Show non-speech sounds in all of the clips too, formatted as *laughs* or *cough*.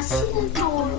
타워로 쳤는데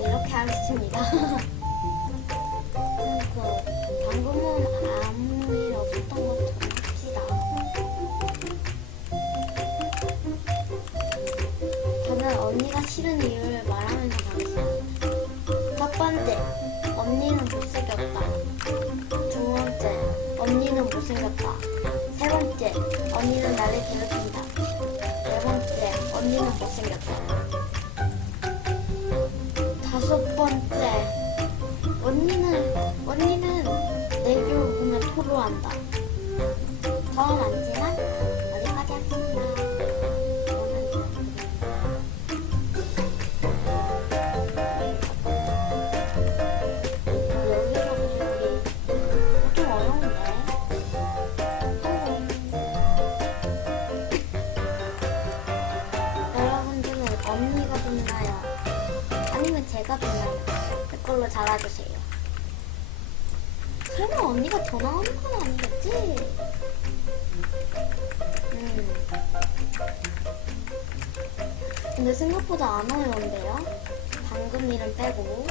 이렇게 하겠습니다. *laughs* 그 방금은 아무 일 없었던 것처럼 합시다. 저는 언니가 싫은 이유를 말하면서 가겠습니다. 첫 번째, 언니는 못생겼다. 두 번째, 언니는 못생겼다. 세 번째, 언니는 나를 괴롭힌다. 네 번째, 언니는 못생겼다. 토로한다. 저는 안지만 어디까지. 여러분들은 언니가 좋나요? 아니면 제가 좋나요? 댓글로 달아주세요. 설마 언니가 더 나오는 건 아니겠지? 음. 근데 생각보다 안 어려운데요? 방금 일은 빼고.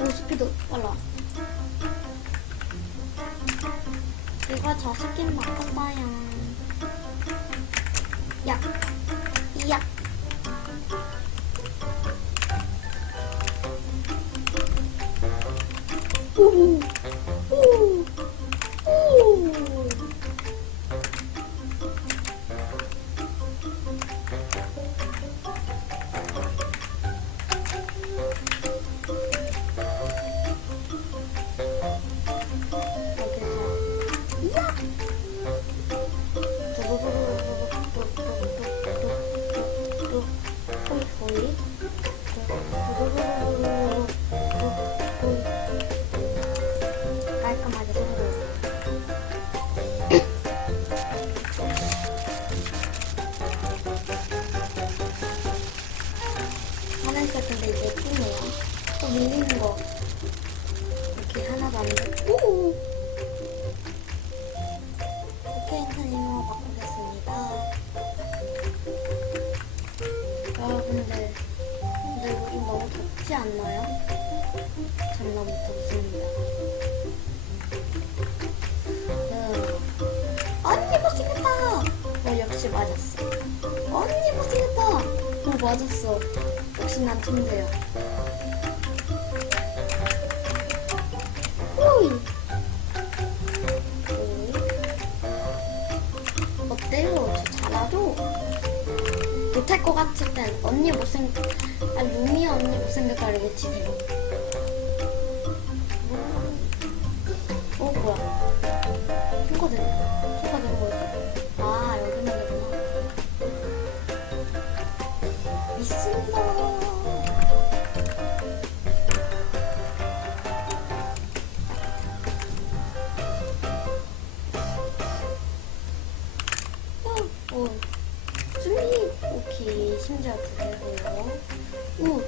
오, 스피드 빨라. 이거 저 스킨 바꿨어요. 오, 예쁘네요 또 밀리는 거 이렇게 하나도 안 돼. 오! 포케인타님으로 바꾸겠습니다. 여러분들, 근데 요즘 너무 덥지 않나요? 전 너무 덥습니다. 음. 언니 못생겼다! 어, 역시 맞았어. 언니 못생겼다! 어, 맞았어. 난 천재야. 호이! 어때요? 저 잘하죠? 못할 것 같을 땐 언니 못생, 아 루미 언니 못생겼다를 외치세요. 어 뭐야? 거였 심지어 두 개고요. 오.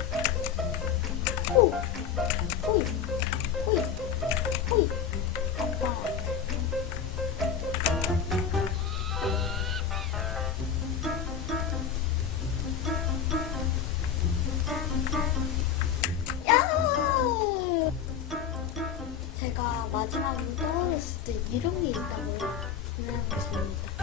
오. 호이. 호이. 호이. 아빠. 야! 제가 마지막으로 떠올렸을 때게 있다고 생각했습니다.